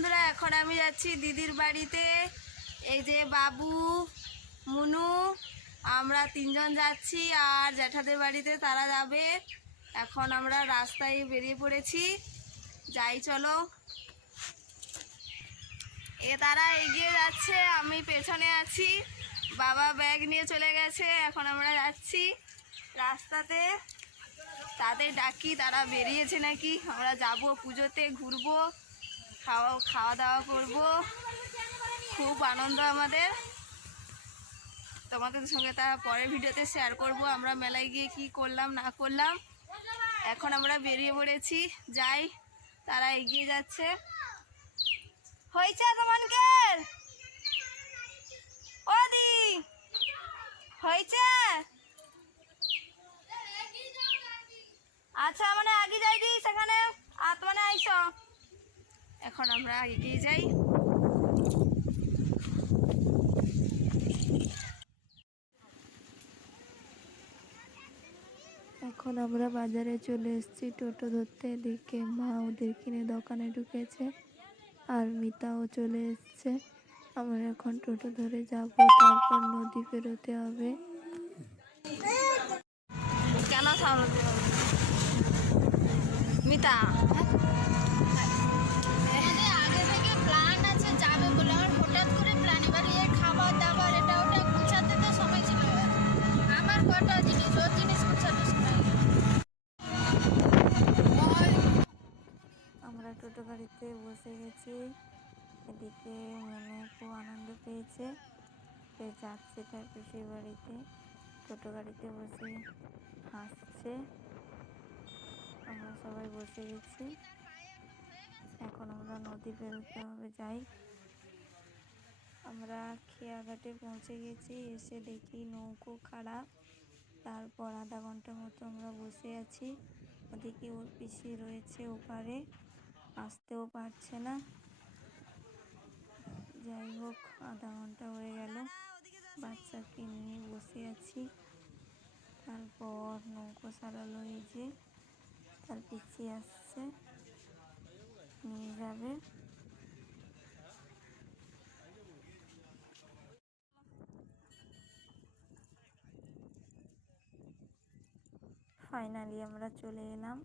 বন্ধুরা, এখন আমি যাচ্ছি দিদির বাড়িতে। এই যে বাবু, মুনু, আমরা তিনজন যাচ্ছি আর জ্যাঠাদের বাড়িতে তারা যাবে। এখন আমরা রাস্তায় বেরিয়ে পড়েছি। যাই, চলো। এ তারা এগিয়ে যাচ্ছে, আমি পেছনে আছি। বাবা ব্যাগ নিয়ে চলে গেছে, এখন আমরা যাচ্ছি রাস্তাতে। তাদের ডাকি, তারা বেরিয়েছে নাকি? আমরা যাব পুজোতে, ঘুরবো। খাওয়া খাওয়া দাওয়া করব। খুব আনন্দ আমাদের। তোমাদের সঙ্গে তা পরের ভিডিওতে শেয়ার করব, আমরা মেলায় গিয়ে কি করলাম, না করলাম। এখন আমরা বেরিয়ে পড়েছি। যাই, তারা এগিয়ে যাচ্ছে। হয়েছে তোমানকে ও এখন আমরা এগিয়ে যাই। এখন আমরা বাজারে চলে এসেছি টোটো ধরতে। এদিকে মা ওদের কিনে দোকানে ঢুকেছে আর মিতাও চলে এসছে। আমরা এখন টোটো ধরে যাব তারপর নদী পেরোতে হবে। কেন মিতা বসে গেছি। এদিকে মনে খুব আনন্দ পেয়েছে। সে যাচ্ছে তার পিসির বাড়িতে। টোটো গাড়িতে বসে হাসছে। আমরা সবাই বসে গেছি। এখন আমরা নদী পেরোতে হবে, যাই। আমরা খেয়াঘাটে পৌঁছে গেছি। এসে দেখি নৌকো খারাপ তারপর আধা ঘণ্টা মতো আমরা বসে আছি। ওদিকে ওর পিসি রয়েছে ওপারে। আসতেও পারছে না। যাই হোক, আধা ঘণ্টা হয়ে গেল। বাচ্চাকে নিয়ে বসে আছি। তারপর নৌকো সারালো এই যে, তার পিসি আসছে। নিয়ে যাবে। ফাইনালি আমরা চলে এলাম।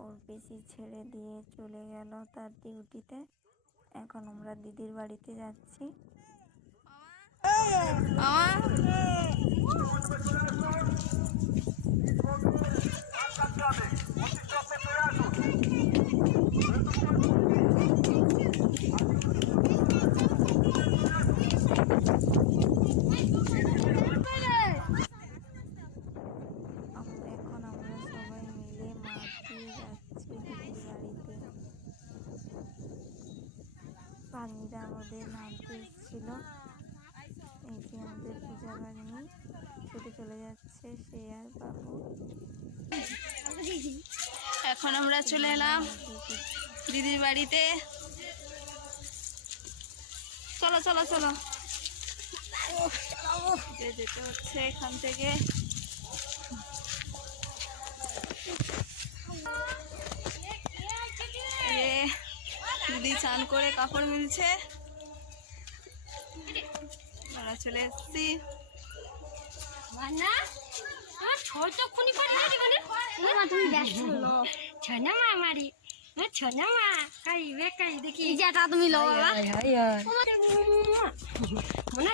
ওর পিসি ছেড়ে দিয়ে চলে গেল তার ডিউটিতে। এখন আমরা দিদির বাড়িতে যাচ্ছি আমার আম- এখন আমরা সবাই মিলে মাঠ দিয়ে যাচ্ছি দিদির বাড়িতে পানিরা আমাদের নামতে এসেছিল। এই যে আমাদের পূজা বাগনি ছুটে চলে যাচ্ছে সে আর বাবু। এখন আমরা চলে এলাম দিদির বাড়িতে। চলো চলো চলো। যেতে হচ্ছে এখান থেকে এ, দিদি চান করে কাপড় মিলছে। আমরা চলে এসছি।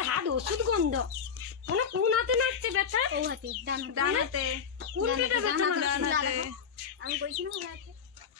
হাত ওষুধ গন্ধ। মনে কোন হাতে নাচছে ব্যথা? ও হাতে? ডান ডান হাতে। কোন পেটে ব্যথা ডান হাতে। আমি কইছি না